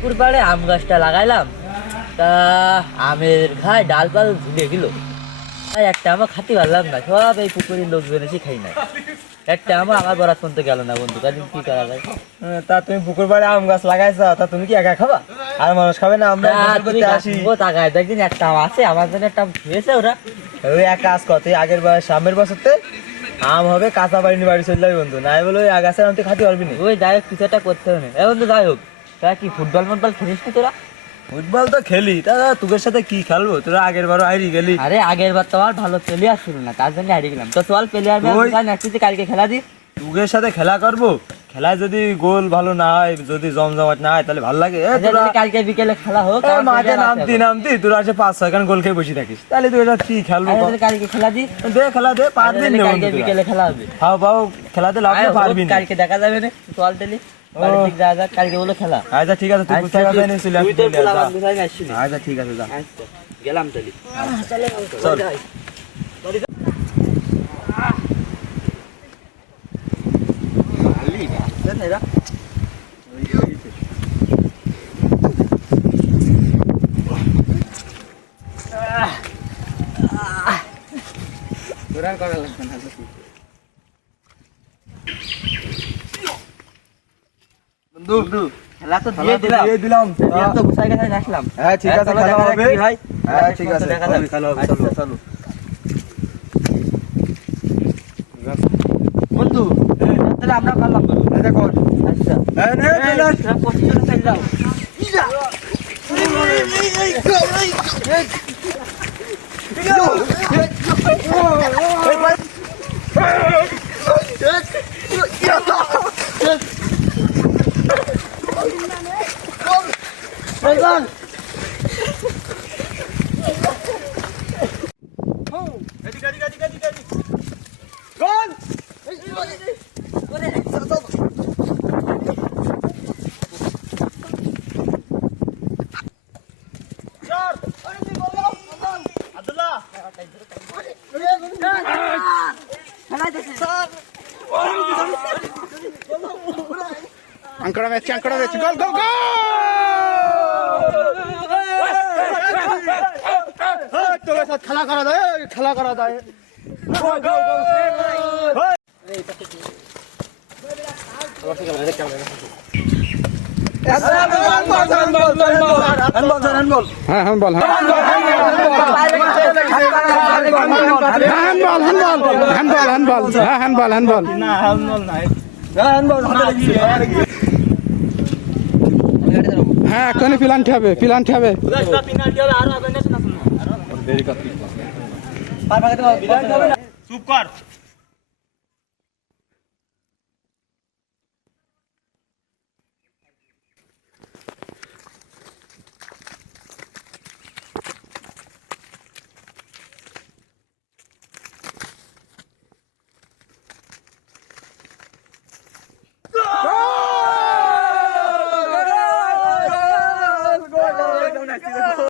পুকুর পাড়ে আম গাছটা লাগাইলাম, তা আমের খায় ডাল পাল ঝুলে গেল। তাই একটা আমও খাতে পারলাম না, সব এই পুকুরের লোকজন এসে খাই না। একটা আমও আমার বরাত পর্যন্ত গেল না বন্ধু, কাজে কি করা যায়? তা তুমি পুকুর পাড়ে আম গাছ লাগাইছো, তা তুমি কি একা খাবা? আর মানুষ খাবে না? আমরা গোসল করতে আসি। তাকায় দেখদিন একটা আম আছে, আমার জন্য একটা আম খেয়েছে ওরা। ওই এক কাজ কর, তুই সামনের বছরতে আম হবে, কাঁচা বাড়ি বাড়ি চলে যাবে বন্ধু, নাই বলে ওই আগাছের আম তুই খাতে পারবি না। ওই যাই হোক কিছু একটা করতে হবে না। বন্ধু যাই হোক, তা কি ফুটবল ফুটবল খেলিস কি তোরা? ফুটবল তো খেলি, তা তোদের সাথে কি খেলবো? তোরা আগের বারও হারি গেলি। আরে আগের বার তো আর ভালো প্লেয়ার ছিল না, তার জন্য হারিয়ে গেলাম। তো চল প্লেয়ার কালকে খেলা দি। তোদের সাথে খেলা করবো, খেলায় যদি গোল ভালো না হয়, যদি জমজমাট না হয়, তাহলে ভালো লাগে? কালকে বিকেলে খেলা হোক, মাঠে নামতি তোরা আছে 5-6 খান গোল খেয়ে বসে থাকিস, তাহলে তুই এটা কি খেলবো? কালকে খেলা দি, দে খেলা দে, পারবি না? কালকে বিকেলে খেলা হবে। হাও বাও খেলাতে লাগলে পারবি না। কালকে দেখা যাবে না, চল তেলি কালকে বলো খেলা। আচ্ছা ঠিক আছে, তুই কোথায় কোথায় নিয়েছিলি? আচ্ছা ঠিক আছে, যা গেলাম তেলি। চল। বন্ধু খেলা তো দিয়ে দিলাম, তো গুছাই গেছে আসলাম। হ্যাঁ ঠিক আছে, খেলা হবে। হ্যাঁ ঠিক আছে, দেখা যাবে। খেলা হবে। চলো বন্ধু তাহলে আমরা পারলাম তো। দেখো, আচ্ছা হ্যাঁ নে চলে পজিশনে চলে যাও। Ancora Messi, gol, gol, gol! তোর সাথে খেলা করা যায়। হ্যান্ডবল হ্যাঁ এখনই পিলান্টি হবে চুপ কর।